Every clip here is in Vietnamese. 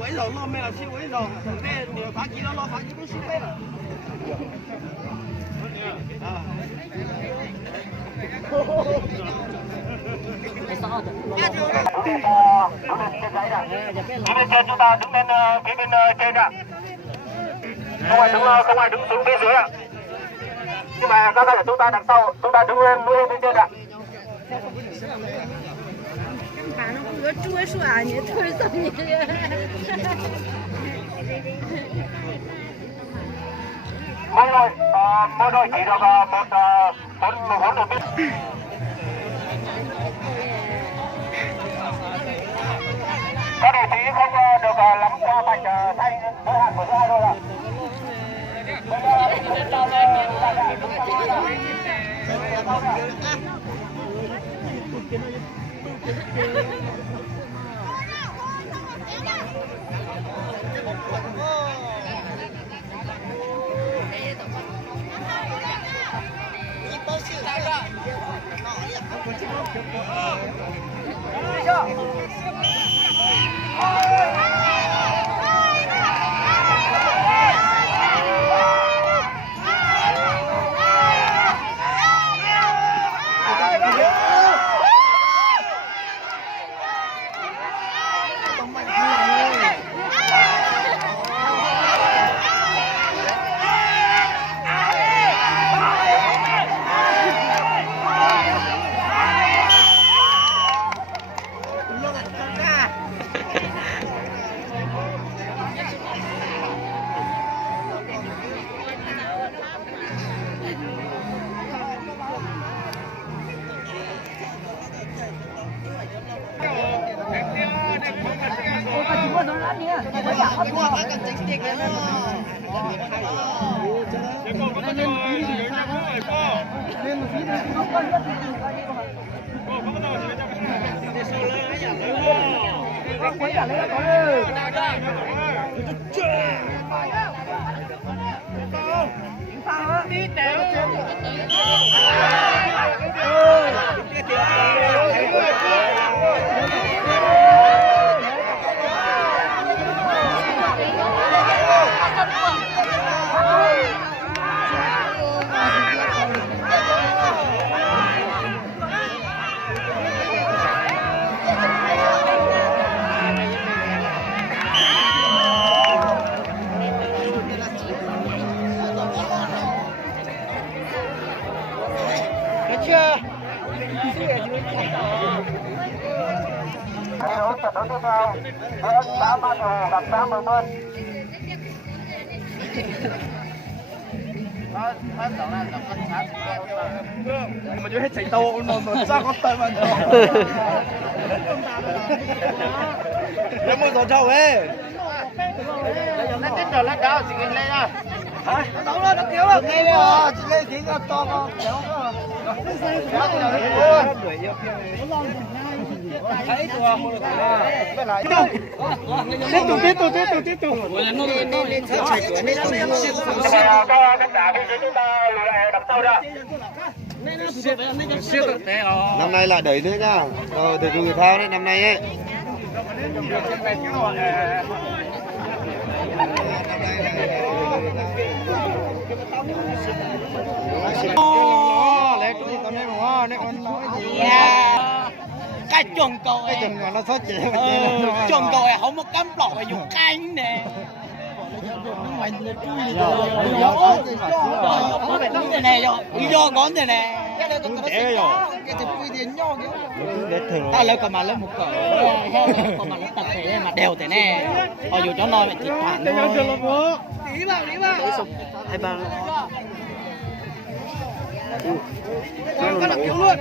围绕落没了，去围绕，那牛扒鸡了，老扒鸡都收费了。啊。Bên trên chúng ta đứng lên phía bên trên ạ. Không ai đứng xuống phía dưới ạ. Nhưng mà các bạn chúng ta đằng sau, chúng ta đứng lên bên trên ạ. Bạn nó có chuối xoa nhỉ, thôi sao nhỉ? Mỗi đội chỉ được bốn đội biết. Các đồng chí không được lắm qua vạch thay giới hạn của xe thôi ạ. Mà chưa hết chạy tàu nó ra con tàu mà. Em muốn Txhawb ấy. Nó tiếp rồi lên đó, chị lên đó. Hả? Tàu nó kéo rồi. Lên rồi, chị lên thì nó to con kéo cơ. Thấy chưa? Tiếp tục. Các đảng thì chúng ta lùi lại đằng sau ra. Năm nay lại đẩy nữa nha. Để người thao đấy năm nay ấy. Cái chuồng cậu ấy, nó sốt chị. chuồng cậu ấy không có cắm lọc ở dùng canh nè. Do ngón thế này. Ta lấy còn mà lấy một cỡ, còn mà nó tập thể mà đều thế này. Họ dù cho nó phải thịt thản thôi. Đi vào. Hai ba. Con được cứu luôn.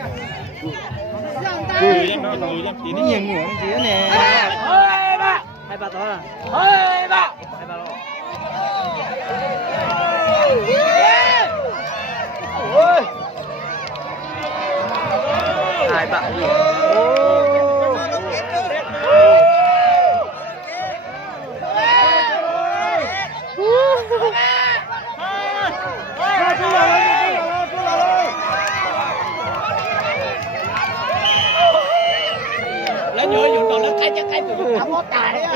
Lùi ra tí nó nhiều ngủ tí nè. Hai ba thôi à? Hai ba rồi. Hai ba. Không có cãi à.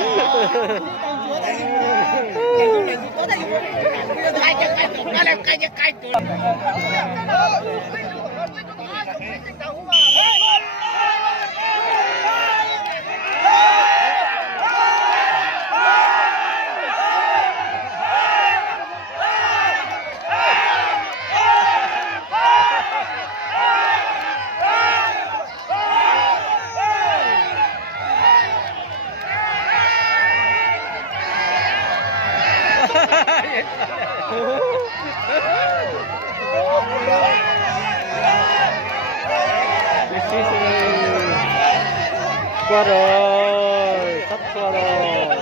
Qua rồi, sắp qua rồi.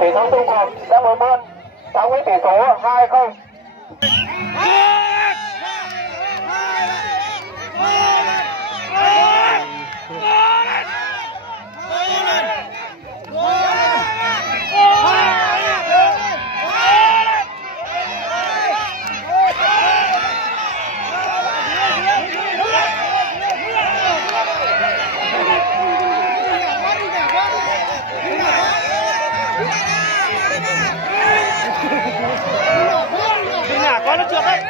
Tỷ số chung cuộc sẽ mở mơn thắng với tỷ số 2-0. Có nó trượt đấy.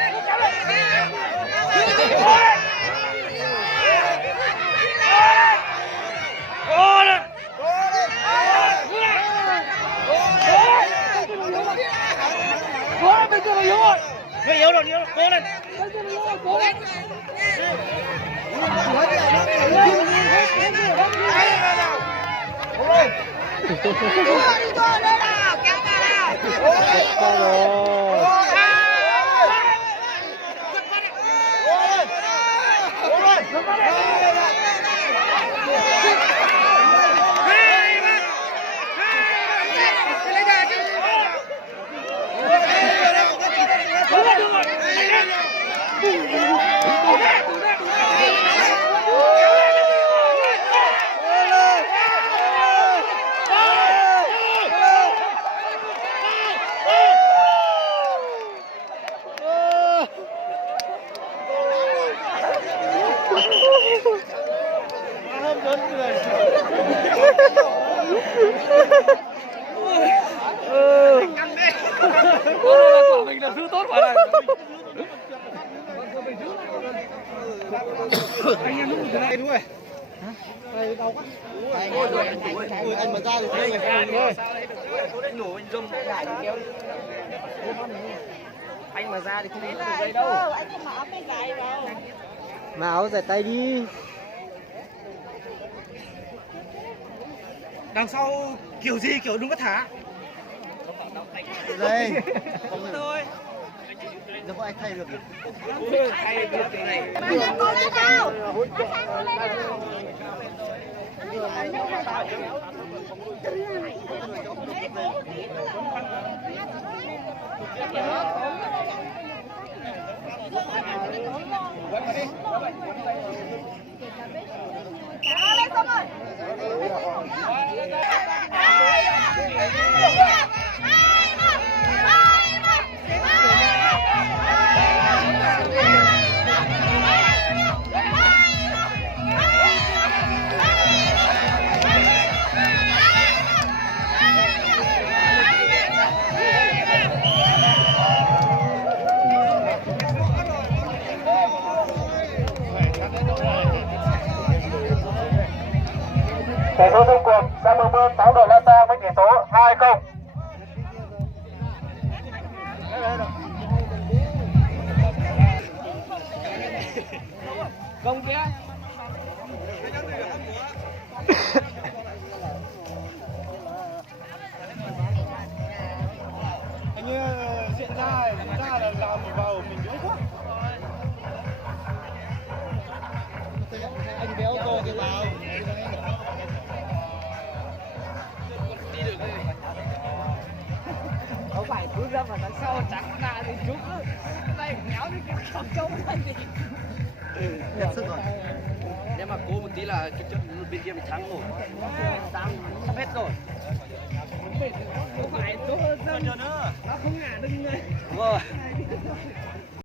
Bây giờ yếu rồi. Yếu rồi, cố lên. Mình là thứ tốt phải là. Anh em lúc từ đây đúng rồi. Hả? Đây đau quá. Anh mà ra thì đây là thôi. Nổ anh dâm lại kéo đi. Anh mà ra thì không đến được đây đâu. Anh không mặc áo tay dài vào. Mà áo giải tay đi. Đằng sau kiểu gì kiểu đúng có thả. Đây. Thôi. Đâu có ai thay được. Thay được cái này. Cô lên nào. Cô lên nào. Lên xong rồi. Tỷ số chung cuộc sẽ mở mơn thắng đội La Sang với tỷ số 2-0. Công kia. Anh như diện ra là làm vào mình yếu quá. Anh béo to thì vào. Không phải cứ ra mà đằng sau trắng ra thì chút tay kéo đi kéo trong trông lên thì Hết sức rồi. nếu mà cố một tí là cái chân bên kia bị thắng rồi, sắp hết rồi. Nó không ngả đừng rồi. Đúng rồi.